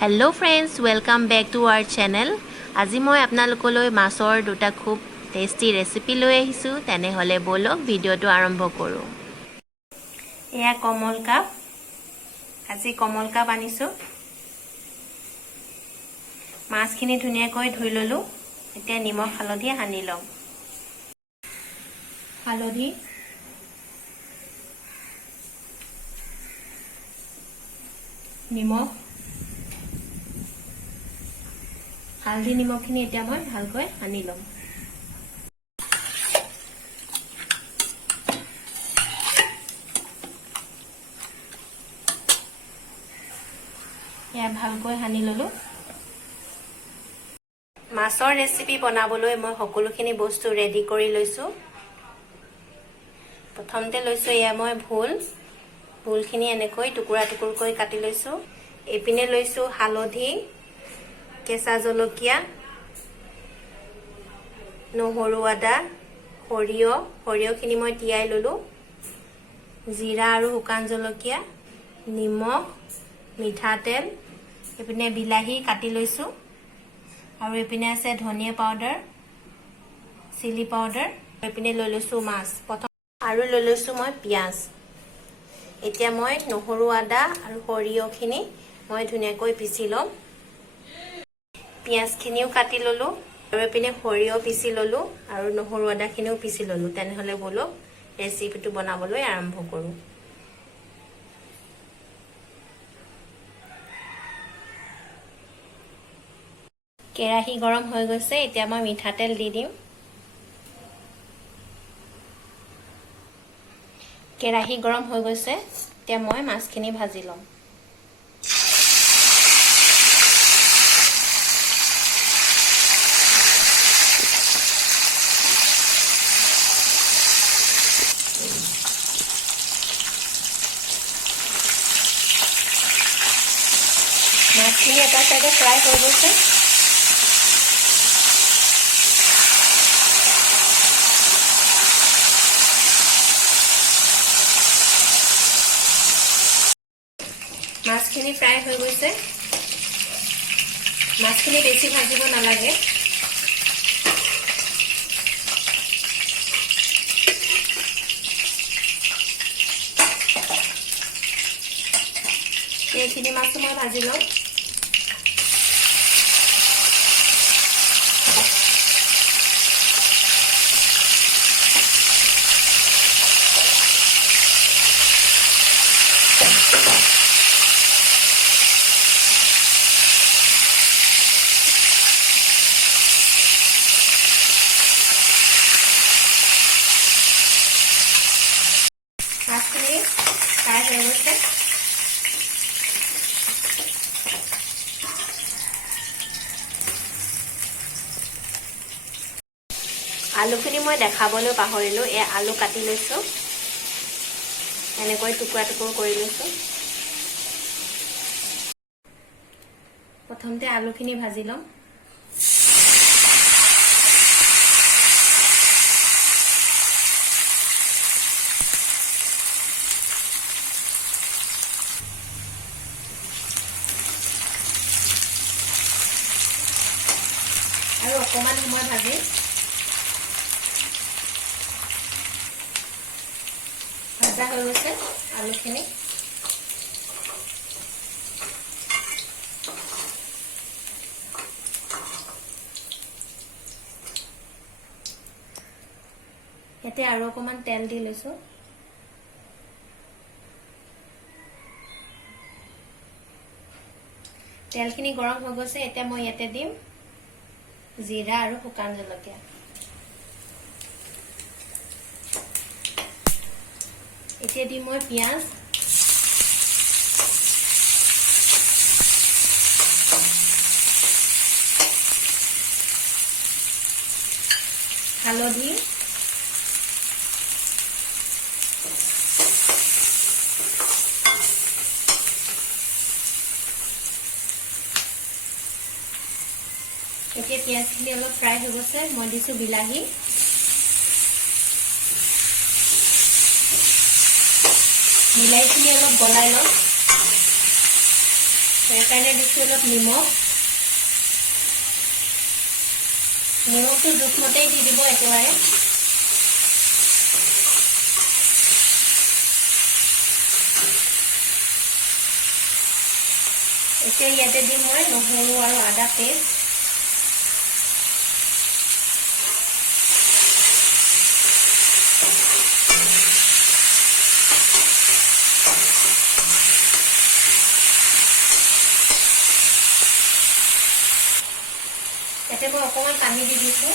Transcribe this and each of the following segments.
Hello friends, welcome back to our channel. আজি মই আপোনালোকলৈ মাছৰ দুটা খুব টেষ্টি ৰেচিপি লৈ আহিছো। তেনেহলে বলক ভিডিওটো আৰম্ভ কৰো। এয়া কমল কাপ। আজি কমল কাপ আনিছো। মাছখিনি ধুনীয়াকৈ ধুই ললো। এতিয়া নিমখ হালধি সানি লম। হালধি নিমখ হালধি নিমখখিনি এতিয়া মই ভালকৈ সানি লম। এয়া ভালকৈ সানি ললো। মাছৰ ৰেচিপি বনাবলৈ মই সকলোখিনি বস্তু ৰেডি কৰি লৈছো। প্ৰথমতে লৈছো এয়া মই ভুলখিনি এনেকৈ টুকুৰা টুকুৰকৈ কাটি লৈছো। এপিনে লৈছো হালধি, কেঁচা জলকীয়া, নহৰু, আদা, সৰিয়হখিনি মই তিয়াই ললো, জিৰা আৰু শুকান জলকীয়া, নিমখ, মিঠাতেল, এপিনে বিলাহী কাটি লৈছো আৰু এপিনে আছে ধনিয়া পাউডাৰ, চিলি পাউডাৰ, এপিনে লৈ লৈছো মাছ আৰু লৈ লৈছো মই পিঁয়াজ। এতিয়া মই নহৰু, আদা আৰু সৰিয়হখিনি মই ধুনীয়াকৈ পিচি লম। পিঁয়াজখিনিও কাটি ললো আৰু এপিনে সৰিয়হ পিচি ললো আৰু নহৰু আদাখিনিও পিচি ললো। তেনেহলে বলক ৰেচিপিটো বনাবলৈ আৰম্ভ কৰো। কেৰাহী গৰম হৈ গৈছে। এতিয়া মই মিঠাতেল দি দিম। কেৰাহী গৰম হৈ গৈছে। এতিয়া মই মাছখিনি ভাজি লম। মাছখিনি এটা চাইডে ফ্ৰাই হৈ গৈছে। মাছখিনি ফ্ৰাই হৈ গৈছে। মাছখিনি বেছি ভাজিব নালাগে। এইখিনি মাছো মই ভাজি লম। মাছখিনি ফ্ৰাই হৈ গৈছে। আলুখিনি মই দেখাবলৈ পাহৰিলো। আলু কাটি লৈছো, এনেকৈ টুকুৰা টুকুৰ কৰি লৈছো। প্ৰথমতে আলুখিনি ভাজি লম। আৰু অকমান সময় ভাজি ভাজা হৈ গৈছে আলুখিনি। ইয়াতে আৰু অকমান তেল দি লৈছো। তেলখিনি গৰম হৈ গৈছে। এতিয়া মই ইয়াতে দিম জিৰা আৰু শুকান জলকীয়া। এতিয়া দিম মই পিঁয়াজ, হালধি, এতিয়া পিঁয়াজখিনি অলপ ফ্ৰাই হৈ গৈছে। মই দিছো বিলাহী, বিলাহীখিনি অলপ গলাই লম। সেইকাৰণে দিছোঁ অলপ নিমখ। নিমখটো জোখমতেই দি দিব একেবাৰে। এতিয়া ইয়াতে দিম মই নহৰু আৰু আদা পেষ্ট। ইয়াতে মই অকণমান পানী দি দিছোঁ।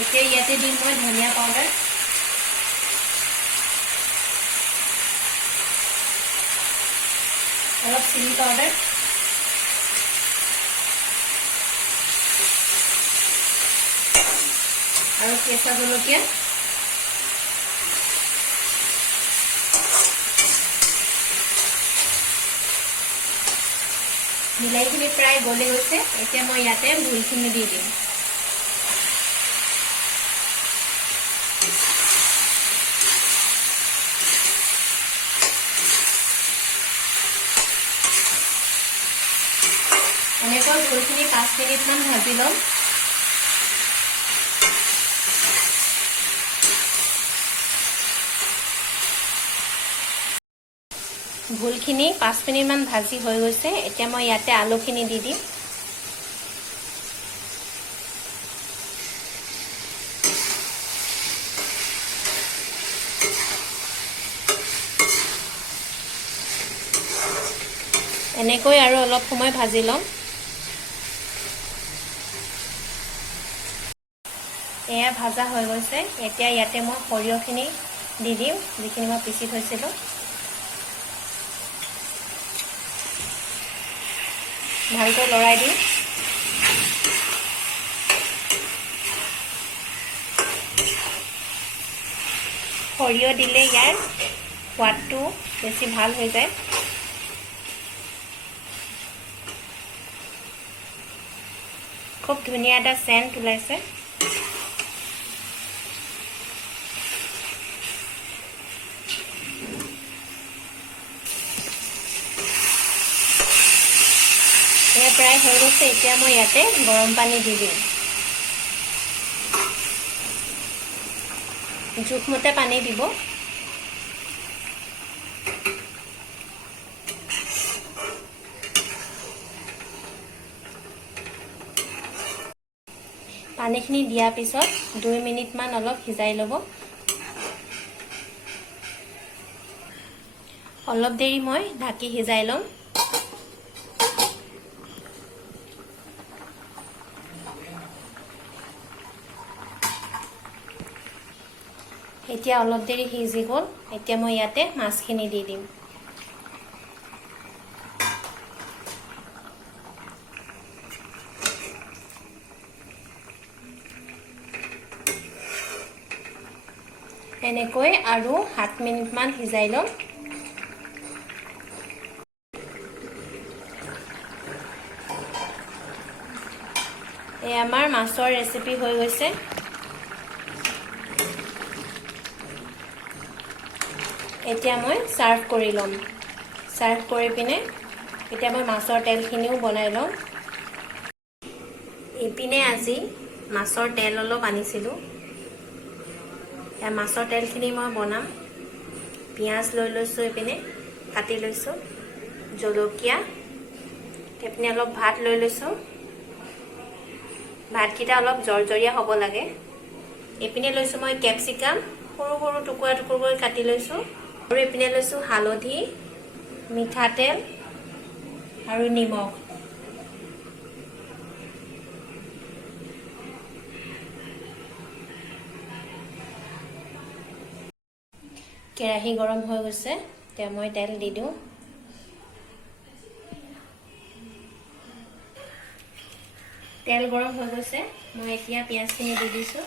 এতিয়া ইয়াতে দিম মই ধনিয়া পাউডাৰ। অলপ চিলি পাউডাৰ। আৰু কেঁচা জলকীয়া। বিলাহীখিনি প্ৰায় গলি গৈছে। এতিয়া মই ইয়াতে ভুলখিনি দি দিম। এনেকৈ ভুলখিনি 5 মিনিটমান ভাজি ল'ম। ভুলখিনি 5 মিনিটমান ভাজি হৈ গৈছে। এতিয়া মই ইয়াতে আলুখিনি দি দিম। এনেকৈ আৰু অলপ সময় ভাজি ল'ম। এয়া ভাজা হৈ গৈছে। এতিয়া ইয়াতে মই সৰিয়হখিনি দি দিম, যিখিনি মই পিচি থৈছিলোঁ। ভালকৈ লৰাই দিম। সৰিয়হ দিলে ইয়াৰ সোৱাদটো বেছি ভাল হৈ যায়। খুব ধুনীয়া এটা চেণ্ট ওলাইছে। এয়া প্ৰায় হৈ গৈছে। এতিয়া মই ইয়াতে গৰম পানী দি দিম। জোখমতে পানী দিব। পানীখিনি দিয়াৰ পিছত 2 মিনিটমান অলপ সিজাই ল'ব। অলপ দেৰি মই ঢাকি সিজাই ল'ম। এতিয়া অলপ দেৰি সিজি গ'ল। এতিয়া মই ইয়াতে মাছখিনি দি দিম। এনেকৈ আৰু 7 মিনিটমান সিজাই ল'ম। এই আমাৰ মাছৰ ৰেচিপি হৈ গৈছে। এতিয়া মই সাৰ্ভ কৰি ল'ম। সাৰ্ভ কৰি পিনে এতিয়া মই মাছৰ তেলখিনিও বনাই ল'ম। ইপিনে আজি মাছৰ তেল অলপ আনিছিলোঁ। মাছৰ তেলখিনি মই বনাম। পিঁয়াজ লৈ লৈছোঁ, এইপিনে কাটি লৈছোঁ। জলকীয়া, এইপিনে অলপ ভাত লৈ লৈছোঁ। ভাতকেইটা অলপ জৰজৰীয়া হ'ব লাগে। এইপিনে লৈছোঁ মই কেপচিকাম, সৰু সৰু টুকুৰা টুকুৰকৈ কাটি লৈছোঁ। আৰু এইপিনে লৈছোঁ হালধি, মিঠাতেল আৰু নিমখ। কেৰাহী গৰম হৈ গৈছে। এতিয়া মই তেল দি দিওঁ। তেল গৰম হৈ গৈছে। মই এতিয়া পিঁয়াজখিনি দি দিছোঁ।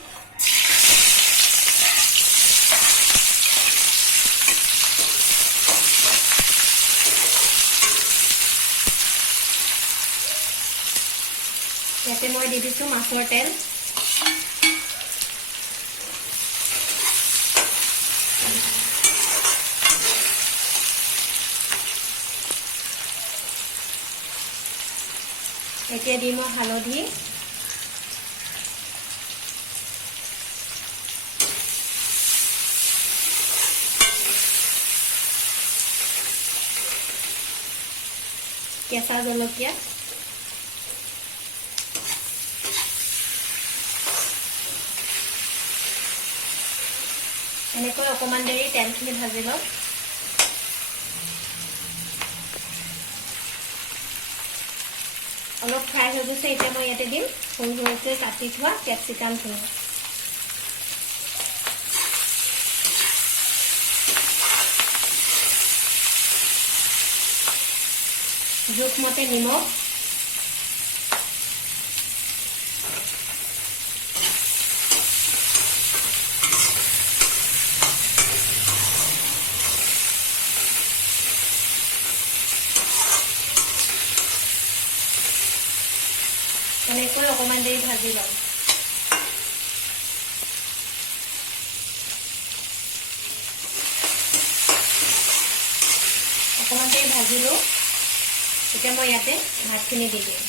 ইয়াতে মই দি দিছোঁ মাছৰ তেল। এতিয়া দিম মই হালধি, কেঁচা জলকীয়া, এনেকৈ অকণমান দেৰি তেলখিনি ভাজি লওঁ। অলপ ফ্ৰাই হৈ গৈছে, এতিয়া মই ইয়াতে দিম সৰু সৰুকৈ কাটি থোৱা কেপচিকামখিনি। জোখমতে নিমখ, এনেকৈ অকণমান দেৰি ভাজি লওঁ। অকণমান দেৰি ভাজিলোঁ, এতিয়া মই ইয়াতে ভাতখিনি দি দিম।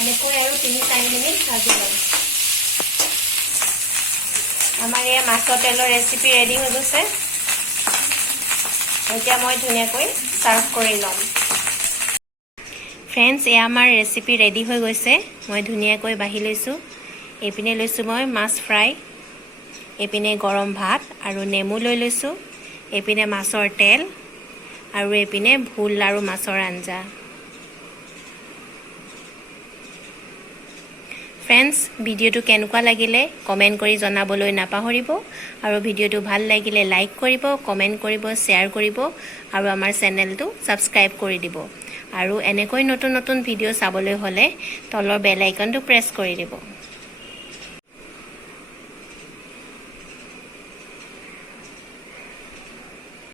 এনেকৈ আৰু 3-4 মিনিট ভাজি ল'ম। আমাৰ এই মাছৰ তেলৰ ৰেচিপি ৰেডি হৈ গৈছে। এতিয়া মই ধুনীয়াকৈ সাৰ্ভ কৰি ল'ম। ফ্ৰেণ্ডছ, এয়া আমাৰ ৰেচিপি ৰেডি হৈ গৈছে। মই ধুনীয়াকৈ বাঢ়ি লৈছোঁ। এইপিনে লৈছোঁ মই মাছ ফ্ৰাই, এইপিনে গৰম ভাত আৰু নেমু লৈ লৈছোঁ, এইপিনে মাছৰ তেল আৰু এইপিনে ভোল আৰু মাছৰ আঞ্জা। ফ্ৰেণ্ডছ, ভিডিঅ'টো কেনেকুৱা লাগিলে কমেণ্ট কৰি জনাবলৈ নাপাহৰিব আৰু ভিডিঅ'টো ভাল লাগিলে লাইক কৰিব, কমেণ্ট কৰিব, শ্বেয়াৰ কৰিব আৰু আমাৰ চেনেলটো ছাবস্ক্ৰাইব কৰি দিব। আৰু এনেকৈ নতুন নতুন ভিডিঅ' চাবলৈ হ'লে তলৰ বেল আইকনটো প্ৰেছ কৰি দিব।